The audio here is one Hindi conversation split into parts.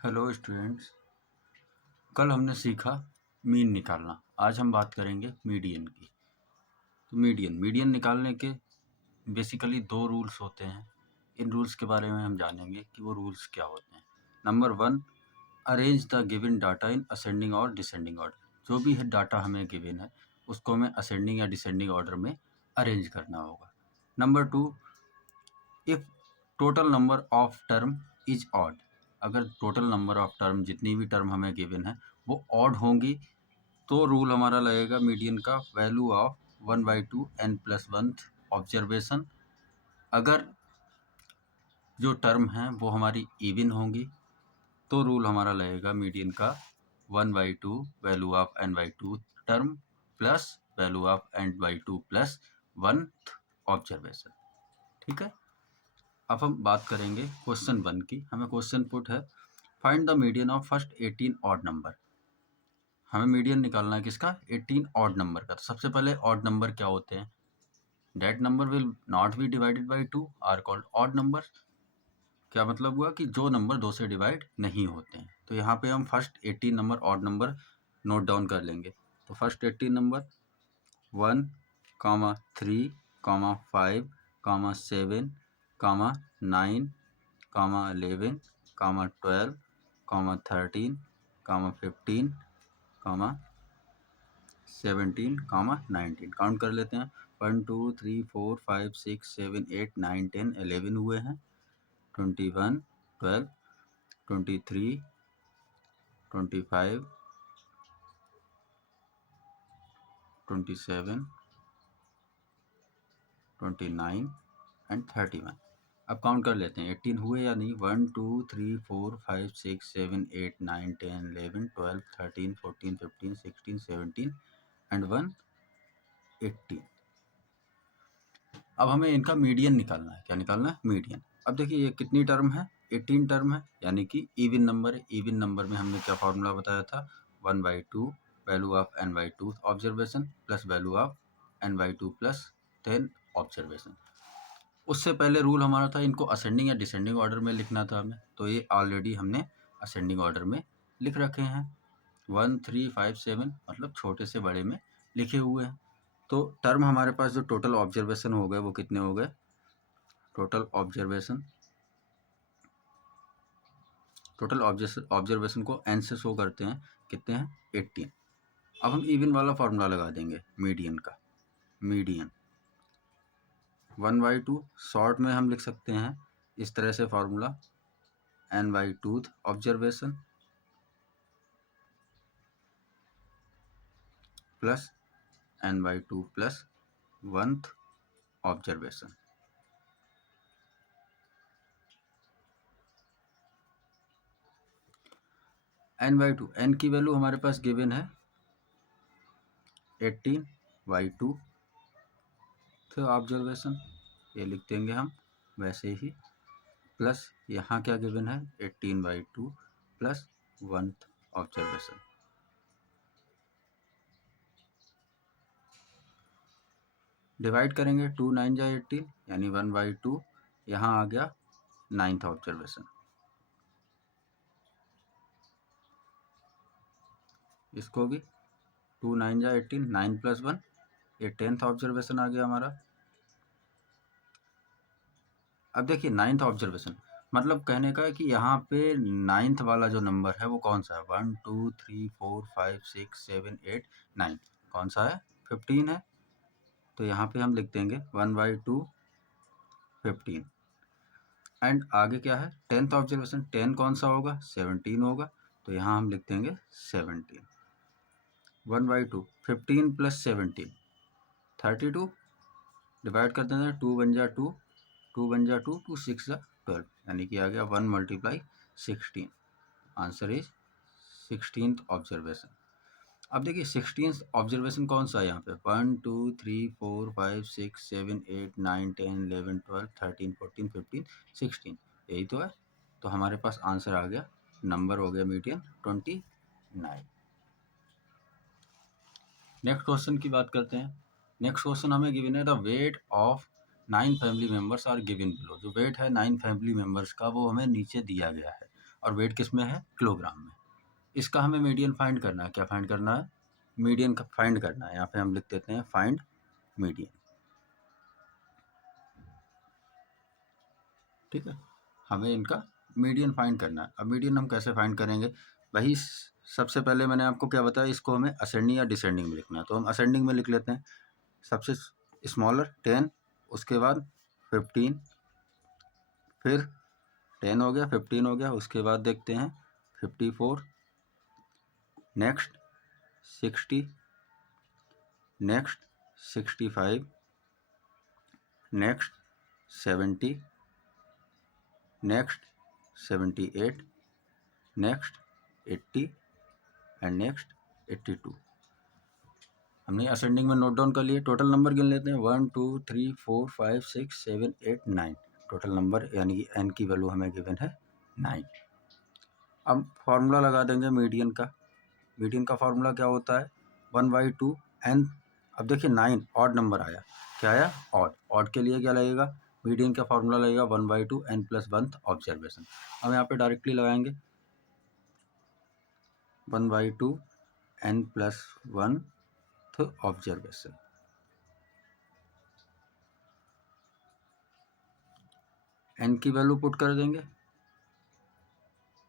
Hello students. कल हमने सीखा मीन निकालना। आज हम बात करेंगे मीडियन की। तो मीडियन निकालने के बेसिकली दो रूल्स होते हैं। इन रूल्स के बारे में हम जानेंगे कि वो रूल्स क्या होते हैं। Number 1, arrange the given data in ascending और डिसेंडिंग ऑर्डर। जो भी है डाटा हमें गिवन है उसको हमें असेंडिंग या डिसेंडिंग ऑर्डर में अरेंज करना होगा। Number 2, if total number of term is odd. अगर टोटल नंबर ऑफ टर्म जितनी भी टर्म हमें गिवन है वो ऑड होंगी तो रूल हमारा लगेगा मीडियन का, वैल्यू ऑफ 1/2 n+1 ऑब्जर्वेशन। अगर जो टर्म हैं वो हमारी इवन होंगी तो रूल हमारा लगेगा मीडियन का 1/2 value of n/2 term plus value of n/2 plus 1 observation. ठीक है। अब हम बात करेंगे क्वेश्चन 1 की। हमें क्वेश्चन पुट है, find the median of first 18 odd number. हमें मीडियन निकालना है किसका? 18 ऑड नंबर का। तो सबसे पहले ऑड नंबर क्या होते हैं? That number will not be divided by 2 are called odd number. क्या मतलब हुआ कि जो नंबर 2 से डिवाइड नहीं होते हैं। तो यहाँ पे हम first 18 number odd number note down कर लेंगे। तो फर्स्ट 18 नंबर 1, 3, 5, 7, 9, 11, 12, 13, 15, 17, 19 काउंट कर लेते हैं। 1 2 3 4 5 6 7 8 9 10 11 हुए हैं। 21, 12, 23, 25, 27, 29 एंड 31। अब काउंट कर लेते हैं 18 हुए या नहीं। 1 2 3 4 5 6 7 8 9 10 11 12 13 14 15 16 17 एंड 1 18। अब हमें इनका मीडियन निकालना है। क्या निकालना है? मीडियन। अब देखिए ये कितनी टर्म है? 18 टर्म है, यानी कि इवन नंबर है। इवन नंबर में हमने क्या फॉर्मूला बताया था? 1/2 value of n/2 observation plus value of n/2 plus 10 observation. उससे पहले रूल हमारा था इनको असेंडिंग या डिसेंडिंग ऑर्डर में लिखना था हमें। तो ये ऑलरेडी हमने असेंडिंग ऑर्डर में लिख रखे हैं। 1 3 5 7 मतलब छोटे से बड़े में लिखे हुए हैं। तो टर्म हमारे पास जो टोटल ऑब्जर्वेशन हो गए वो कितने हो गए? टोटल ऑब्जर्वेशन को n से शो करते हैं। कितने हैं? 18। अब हम इवन वाला फॉर्मूला लगा देंगे मीडियन का। मीडियन 1/2 शॉर्ट में हम लिख सकते हैं इस तरह से formula, n/2 observation plus n/2 plus 1 observation. n/2, n की वैल्यू हमारे पास गिवन है 18/2 तो ऑब्जर्वेशन ये लिख देंगे हम वैसे ही, प्लस यहाँ क्या गिवन है? 18/2 प्लस 1 ऑब्जर्वेशन। डिवाइड करेंगे 2 9 जा 18 यानी 1/2। यहाँ आ गया 9th ऑब्जर्वेशन। इसको भी 2 9 जा 18, 9 + 1 ये 10th ऑब्जर्वेशन आ गया हमारा। अब देखिए 9th ऑब्जर्वेशन मतलब कहने का है कि यहाँ पे 9th वाला जो नंबर है वो कौन सा है? 1 2 3 4 5 6 7 8 9 कौन सा है? 15 है। तो यहाँ पे हम लिख देंगे 1/2 15 एंड आगे क्या है? 10th ऑब्जर्वेशन 10 कौन सा होगा? 17 होगा। तो यहाँ हम लिख देंगे 17। 1/2 15 + 17 32 डिवाइड कर देना। 2 1 जा 2, 2 1 जा 2, 2 6 जा 12 यानी कि आ गया 1 × 16। Answer is 16th observation. अब देखिए 16th ऑब्जर्वेशन कौन सा है यहाँ पे? 1 2 3 4 5 6 7 8 9 10 11 12 13 14 15 16 यही तो है। तो हमारे पास आंसर आ गया, नंबर हो गया मीडियन 29। नेक्स्ट क्वेश्चन की बात करते हैं। नेक्स्ट क्वेश्चन हमें गिवन है the weight of 9 family members are given below. जो वेट है 9 फैमिली मेम्बर्स का वो हमें नीचे दिया गया है। और वेट किस में है, किलोग्राम में। इसका हमें मीडियन फाइंड करना है। क्या फाइंड करना है, मीडियन का फाइंड करना है। यहाँ पे हम लिख देते हैं फाइंड मीडियन, ठीक है। हमें इनका मीडियन फाइंड करना है। अब मीडियन हम कैसे फाइंड करेंगे, वही सबसे पहले मैंने आपको क्या बताया, इसको हमें असेंडिंग या डिसेंडिंग में लिखना है। तो हम असेंडिंग में लिख लेते हैं। सबसे स्मॉलर 10, उसके बाद 15, फिर 10 हो गया, 15 हो गया, उसके बाद देखते हैं 54, next 60, next 65, next 70, next 78, next 80 and next 82। हमने असेंडिंग में नोट डाउन कर लिए। टोटल नंबर गिन लेते हैं, 1 2 3 4 5 6 7 8 9। टोटल नंबर यानी कि एन की वैल्यू हमें गिवन है 9। अब फार्मूला लगा देंगे मीडियन का। मीडियन का फार्मूला क्या होता है, 1/2 एन। अब देखिए 9 ऑड नंबर आया, क्या आया, ऑड। ऑड के लिए क्या लगेगा, मीडियन का फार्मूला लगेगा 1/2 एन प्लस 1th ऑब्जर्वेशन। हम यहाँ पे डायरेक्टली लगाएंगे 1/2 n plus 1th observation. N की वैल्यू पुट कर देंगे।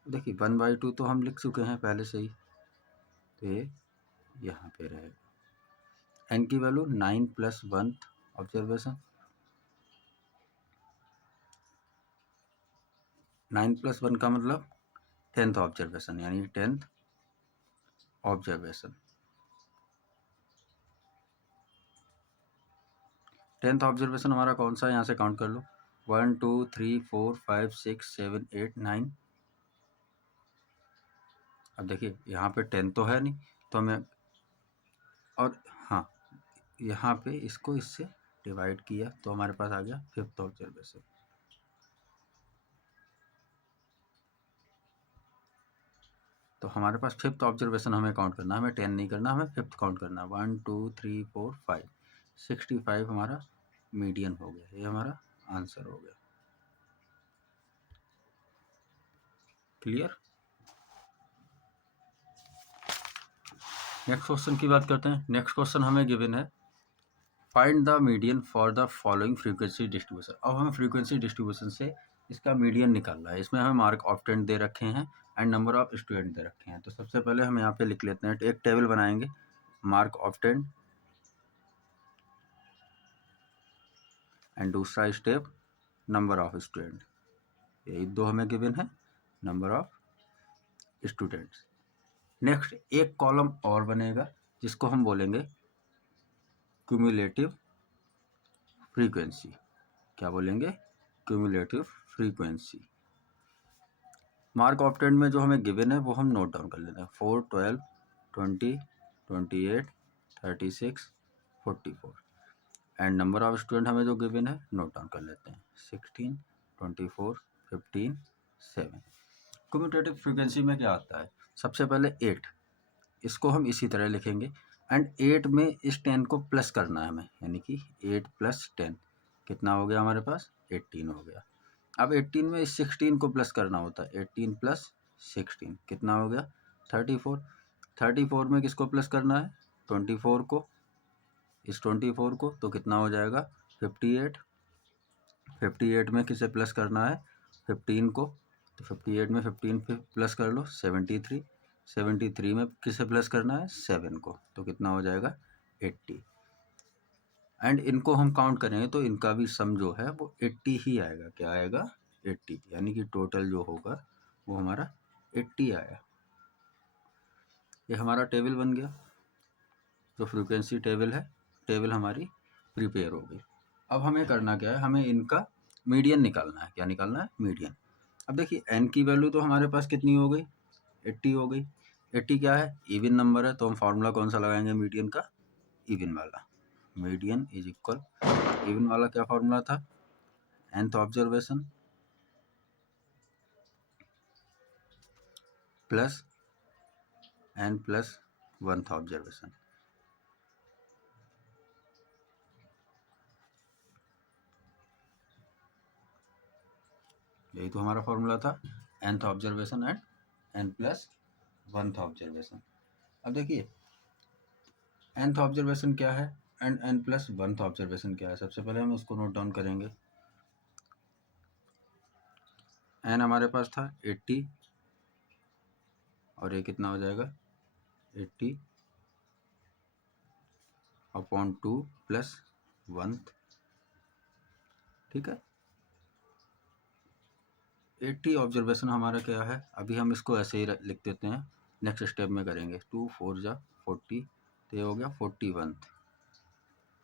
देखिए 1/2 तो हम लिख चुके हैं पहले से ही, तो ये यहाँ पे रहेगा। एन की value 9 plus 1th observation. 9 plus 1 का मतलब 10th ऑब्जर्वेशन, यानी 10th ऑब्जर्वेशन। 10th ऑब्जर्वेशन हमारा कौन सा है, यहाँ से काउंट कर लो, 1 2 3 4 5 6 7 8 9। अब देखिए यहाँ पे 10 तो है नहीं, तो हमें, और हाँ यहाँ पे इसको इससे डिवाइड किया तो हमारे पास आ गया 5th ऑब्जर्वेशन। तो हमारे पास 5th ऑब्जर्वेशन हमें काउंट करना है, हमें 10 नहीं करना, हमें 5th काउंट करना है। 1 2 3 4 5 65 हमारा मीडियन हो गया, ये हमारा आंसर हो गया। क्लियर। नेक्स्ट क्वेश्चन की बात करते हैं। नेक्स्ट क्वेश्चन हमें गिवन है, find the median for the following frequency distribution. अब हमें फ्रीक्वेंसी डिस्ट्रीब्यूशन से इसका मीडियन निकालना है। इसमें हमें मार्क ऑफ टेंट दे रखे हैं and number of student they रखे हैं। तो सबसे पहले हम यहाँ पे लिख लेते हैं, एक टेबल बनाएंगे, मार्क ऑफ टेंट, एंड दूसरा स्टेप नंबर ऑफ स्टूडेंट। यही दो हमें गिवन है, नंबर ऑफ स्टूडेंट्स। नेक्स्ट एक कॉलम और बनेगा जिसको हम बोलेंगे क्यूमुलेटिव फ्रीक्वेंसी। क्या बोलेंगे, cumulative frequency. Mark of tent में जो हमें गिवन है वो हम नोट डाउन कर लेते हैं, 4 12 20 28 36 44। एंड नंबर ऑफ स्टूडेंट हमें जो गिवन है नोट डाउन कर लेते हैं, 16 24 15 7। क्यूमुलेटिव फ्रीक्वेंसी में क्या आता है, सबसे पहले 8, इसको हम इसी तरह लिखेंगे, एंड 8 में इस 10 को प्लस करना है हमें, यानी कि 8 + 10 कितना हो गया हमारे पास, 18 हो गया। अब 18 में इस 16 को प्लस करना होता है, 18 + 16 कितना हो गया, 34। 34 में किसको प्लस करना है, 24 को, इस 24 को, तो कितना हो जाएगा, 58। 58 में किसे प्लस करना है, 15 को, तो 58 में 15 पे प्लस कर लो, 73। 73 में किसे प्लस करना है, 7 को, तो कितना हो जाएगा, 80। एंड इनको हम काउंट करेंगे तो इनका भी सम जो है वो 80 ही आएगा। क्या आएगा, 80, यानी कि टोटल जो होगा वो हमारा 80 आया। ये हमारा टेबल बन गया, जो फ्रीक्वेंसी टेबल है, टेबल हमारी प्रिपेयर हो गई। अब हमें करना क्या है, हमें इनका मीडियन निकालना है। क्या निकालना है, मीडियन। अब देखिए एन की वैल्यू तो हमारे पास कितनी हो गई, 80 हो गई। 80 क्या है, इवन नंबर है, तो हम फार्मूला कौन सा लगाएंगे मीडियन का, इवन वाला। मीडियन इज इक्वल, इवन वाला क्या फार्मूला था, nth observation plus n plus 1th observation. यही तो हमारा फॉर्मूला था, nth observation and n+1th observation. अब देखिए nth ऑब्जर्वेशन क्या है एंड n+1th ऑब्जर्वेशन क्या है। सबसे पहले हम उसको नोट डाउन करेंगे। n हमारे पास था 80 और ये कितना हो जाएगा 80/2 + 1th। ठीक है, 80 ऑब्जर्वेशन हमारा क्या है, अभी हम इसको ऐसे ही लिख देते हैं, नेक्स्ट स्टेप में करेंगे। 2 4 जा 40, तो ये हो गया 41th।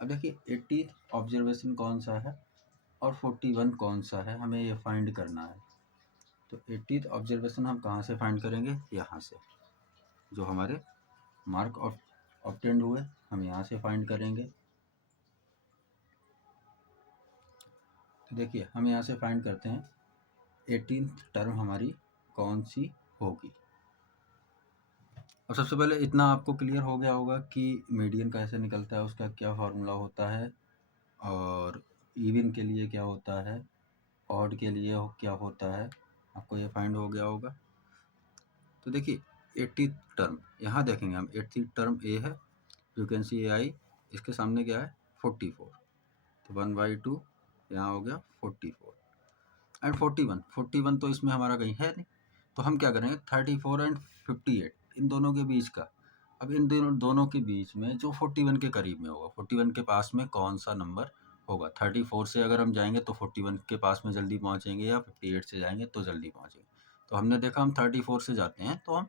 अब देखिए 80 ऑब्जर्वेशन कौन सा है और 41 कौन सा है, हमें ये फाइंड करना है। तो 80th ऑब्जर्वेशन हम कहाँ से फाइंड करेंगे, यहाँ से, जो हमारे मार्क ऑब्टेंड हुए हम यहाँ से फाइंड करेंगे। तो देखिए हम यहाँ से फाइंड करते हैं 18th टर्म हमारी कौन सी होगी। और सबसे पहले इतना आपको क्लियर हो गया होगा कि मीडियन कैसे निकलता है, उसका क्या फार्मूला होता है, और इवन के लिए क्या होता है, ऑड के लिए क्या होता है, आपको ये फाइंड हो गया होगा। तो देखिए 80th टर्म यहाँ देखेंगे हम, 80th टर्म ए है, यू कैन सी आई, इसके सामने क्या है 44, तो 1/2 यहाँ हो गया 44 एंड 41 तो इसमें हमारा कहीं है नहीं, तो हम क्या करेंगे 34 एंड 58 इन दोनों के बीच का। अब इन दोनों के बीच में जो 41 के करीब में होगा, 41 के पास में कौन सा नंबर होगा। 34 से अगर हम जाएंगे तो 41 के पास में जल्दी पहुंचेंगे, या 58 से जाएंगे तो जल्दी पहुंचेंगे। तो हमने देखा हम 34 से जाते हैं तो हम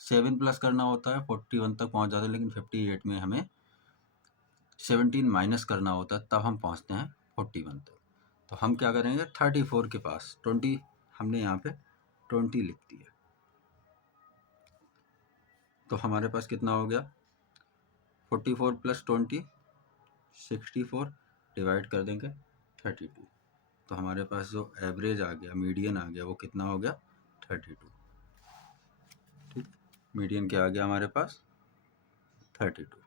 7 प्लस करना होता है, 41 तक पहुंच जाते हैं, लेकिन 58 में हमें 17 माइनस करना होता है, तब हम पहुंचते हैं 41 तक। तो हम क्या करेंगे 34 के पास 20, हमने यहाँ पे 20 लिख दिया, तो हमारे पास कितना हो गया 44 + 20 64, डिवाइड कर देंगे 32, तो हमारे पास जो एवरेज आ गया, मीडियन आ गया, वो कितना हो गया 32। ठीक, मीडियन क्या आ गया हमारे पास 32।